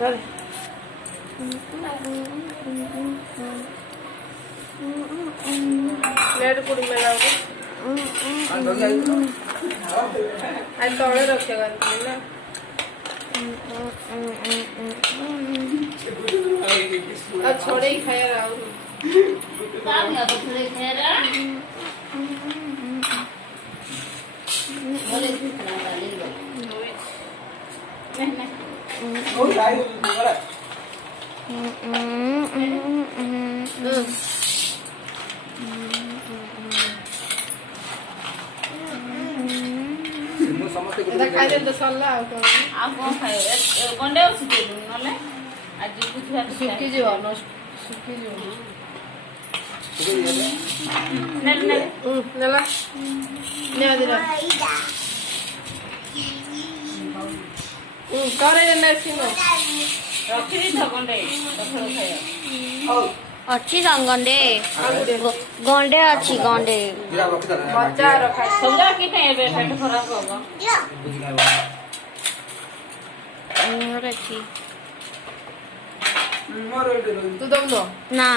Dale. Plate पूरी मिलाओ आज तौड़े रखेगा ना अब छोड़े ही खाया राहुल थोड़े खाया रहा बोले खाना डाली खाई तो सरला आ कौन खाए गंडे सुखे नले आज बुझा सुखी जीव सुखी जीव नल नल नला ने दिरा करे ने सिनो रखी दी तो गंडे रखो खाए अच्छी गंडे गंडे अच्छी गंडे बच्चा रखा सब जा के खाए बे पेट खराब होगा और अच्छी तू दम लो ना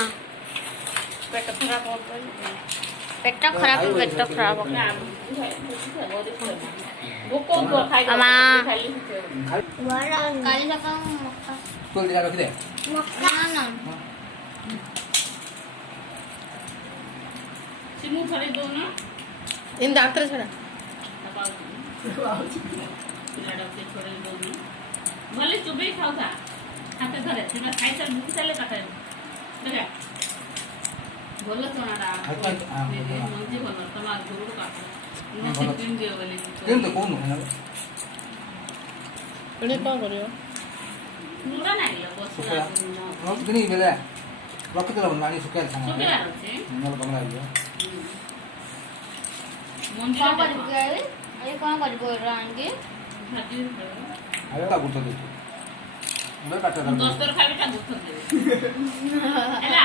पेट खराब होगा पेट खराब हो भूको को खाई अम्मा। खाली काली जका मक्का स्कूल दिला रख दे मक्का ना सिमू थोड़ी दो ना इन डॉक्टर छड़ा भले चुबे खाओ था हाथे धरे सेना खाई चल मुख चले काटे देखा बोलो तो ना मंजी बोलो तमार गुरु काटे इने से दिन जे बोले केम तो कोन है कड़ी कौन करियो मुरा नहीं लो बस सुखला हम किनी बेले रख दे मानी सुखला सांग सुखे आ रहे नल कमला दियो मंजी कौन का कर गए ये कौन कर बोल रहा है भाजी आयो ता गुतो दे मैं काटा दोस्त खाबी ता गुथ दे एला